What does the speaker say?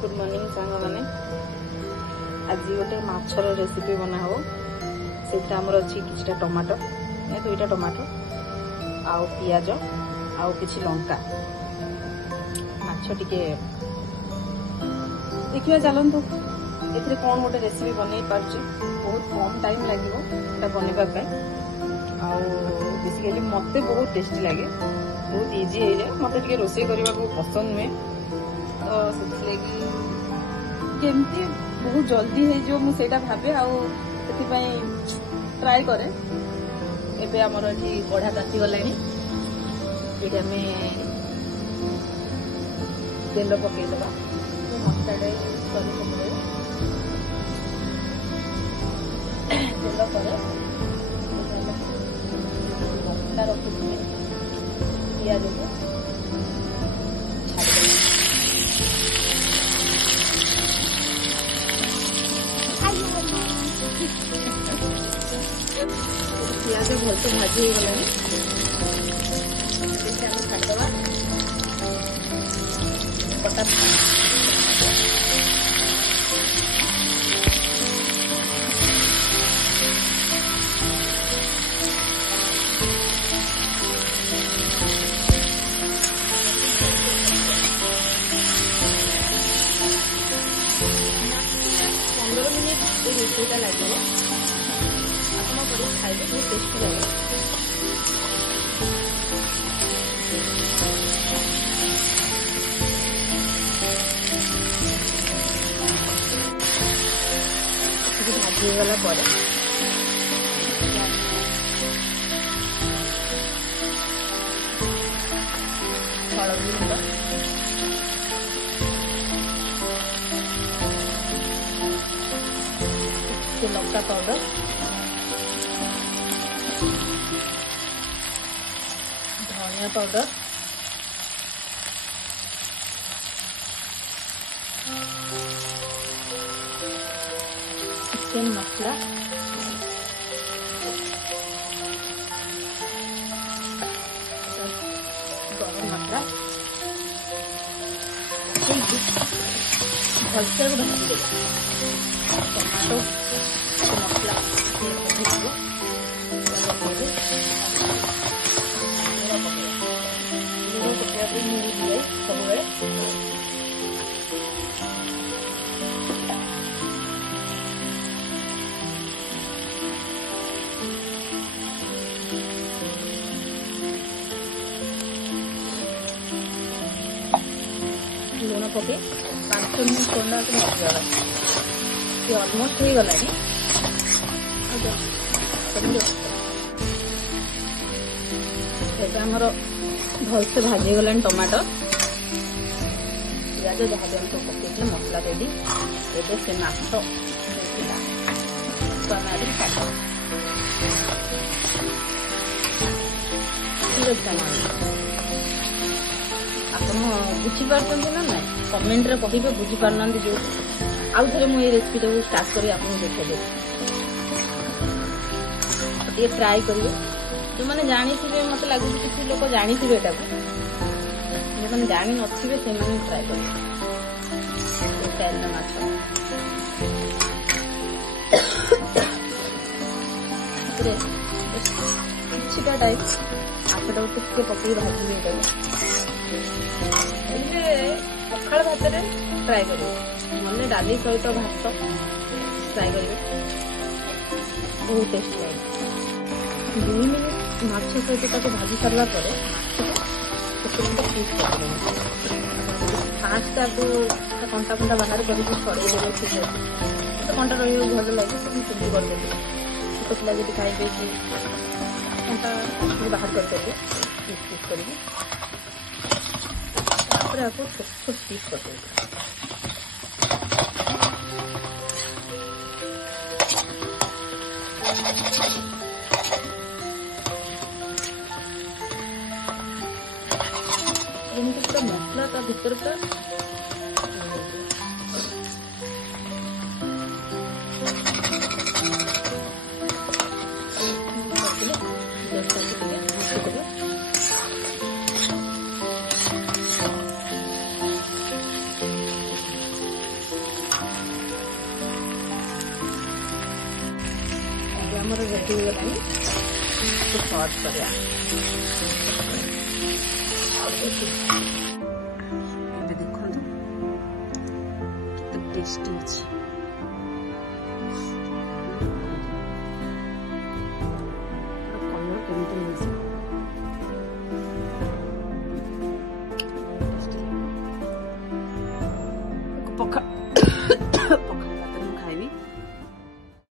Good morning सांग मैंने आज गोटे माछर रेसिपी बना हो से अच्छी किछटा टमाटो दुईटा टमाटो आउ पियाज आउ किछि लंका माछ टिके देखिए चलतु ए कौन गोटे रेसिपी बनई पार्छ बहुत कम टाइम लगे बनवा बेसिकली मत बहुत टेस्टी लगे बहुत इजी है जाए मत रोषे करने को पसंद नुहे तो से केमती बहुत जल्दी हो मुझे भावे आपाई ट्राए करे एबे आमर ये कढ़ा ताती गलानी ये आम तेल पकईदे मसला तेल पर लंका रखी पियाज को पियाज भलसे भाजी हो गला छाड़देवा कटा रोषेटा लगे आप खाइए बहुत टेस्टी लगे भाजी गला हलदी गुंड लंका पाउडर धनिया पाउडर चिकन मसला गरम मसला भलसे भाजी देगा टमाटो मसला सब लुण पके 5 मिनट छोड़ना तो मसला ये ऑलमोस्ट हो गला आमर भलसे भाजी गला टमाटो पियाज जहाँ भी हमको पकड़े मसला रेडी एबे से माछ आप बुझीपार ना ना कमेंट रे कहिबे बुझी पारना जो आउ थे मुझे रेसिपी को स्टार्ट कर देखा ये ट्राए करिए जो मैंने जानी मत लगे किसी लोग जानी थे जो मैंने जानी थे से ट्राए करें माछ किछटा टाइप आखटा टिके पकई भाजी पखाड़ भात ट्राए करेंगे नल्ले डाली सहित भात ट्राए करेंगे बहुत टेस्ट लगे 2 मिनट माछ सहित भाजी सारा पर पिस कर फास्ट को कंटा कंटा बाहर करके छड़े देवे ठीक है तो कंटा रही भल लगे सेमती करदेवी छोट पिला जी खाई कंटा बाहर करदेवी पिस पिस करके आपको छोट छोट पीस करदेवी पूरा मसला ता भीतर का ଆମର ରେଡି ହେଇଗଲାଣି। ସର୍ଭ କରିବା। ଏବେ ଦେଖନ୍ତୁ କେତେ ଟେଷ୍ଟି ଅଛି।